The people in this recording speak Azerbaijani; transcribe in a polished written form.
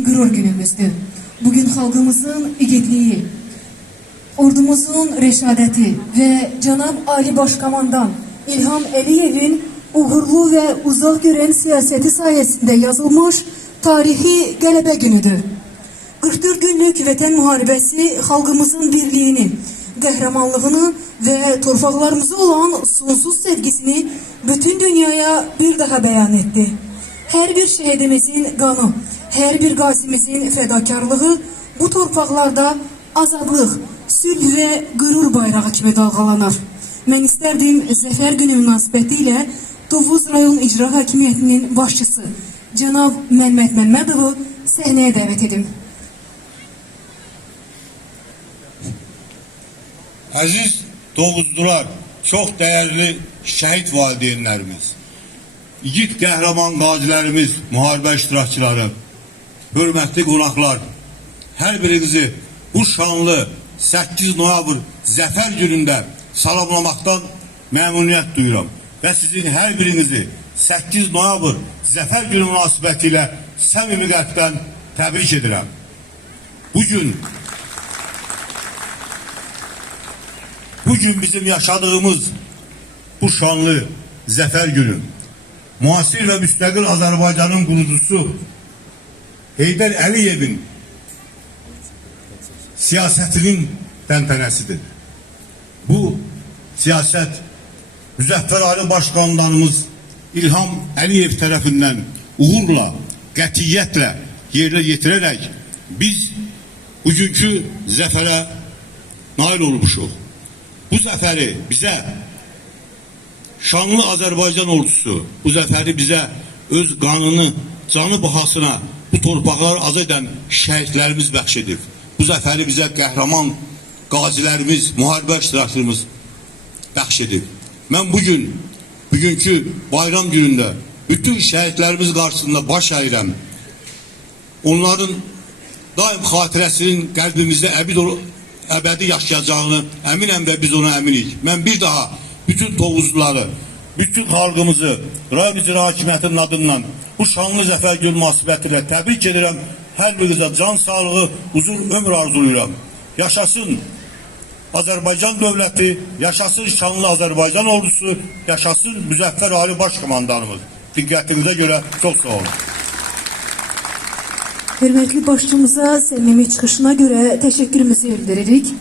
Gurur günümüzdür. Bugün halkımızın igidliği, ordumuzun reşadeti ve Cenab Ali Başkomandan İlham Əliyev'in uğurlu ve uzak gören siyaseti sayesinde yazılmış tarihi qələbə günüdür. 44 günlük vətən müharibəsi halkımızın birliğini, qəhrəmanlığını ve torpaqlarımıza olan sonsuz sevgisini bütün dünyaya bir daha beyan etti. Her bir şehidimizin qanı, her bir qazimizin fədakarlığı bu torpaqlarda azadlıq, sülh ve qürur bayrağı kimi dalğalanar. Mən istərdim Zəfər günü münasibətilə Tovuz rayon icra hakimiyyətinin başçısı Cənab Məmməd Məmmədovu səhnəyə dəvət edim. Aziz Tovuzlular, çok değerli şehit valideynlerimiz, yiğit qəhrəman qazilərimiz, müharibə iştirakçıları, hörmətli qonaqlar, hər birinizi bu şanlı 8 noyabr Zəfər günündə salamlamaktan məmnuniyyət duyuram və sizin hər birinizi 8 noyabr Zəfər günü münasibətilə səmimi qəlbdən təbrik edirəm. Bugün bizim yaşadığımız bu şanlı Zəfər günü, müasir ve müstəqil Azərbaycanın qurucusu Heydər Əliyevin siyasetinin təntənəsidir. Bu siyaset Müzəffər Ali Başkomandanımız İlham Əliyev tərəfindən uğurla, qətiyyətlə yerine getirerek biz bugünkü zəfərə nail olmuşuq. Bu zəfəri bizə şanlı Azərbaycan ordusu, bu zəfəri bizə öz qanını, canı bahasına bu torpaqları azad edən şəhidlərimiz bəxş edib. Bu zəfəri bizə qəhrəman qazilərimiz, müharibə iştirakçılarımız bəxş edib. Mən bugünkü bayram günündə bütün şəhidlərimiz qarşısında baş əyirəm. Onların daim xatirəsinin qəlbimizdə əbədi yaşayacağını əminəm və biz ona əminik. Mən bir daha bütün Tovuzluları, bütün xalqımızı rayon icra hakimiyyətinin adından bu şanlı zəfər günü münasibətilə təbrik edirəm. Hər birinizə can sağlığı, uzun ömür arzuluyuram. Yaşasın Azərbaycan dövləti, yaşasın şanlı Azərbaycan ordusu, yaşasın Müzəffər Ali Başkomandanımız. Diqqətinizə görə çox sağ olun. Hörmətli başçımıza səmimi çıxışına görə təşəkkürümüzü bildiririk.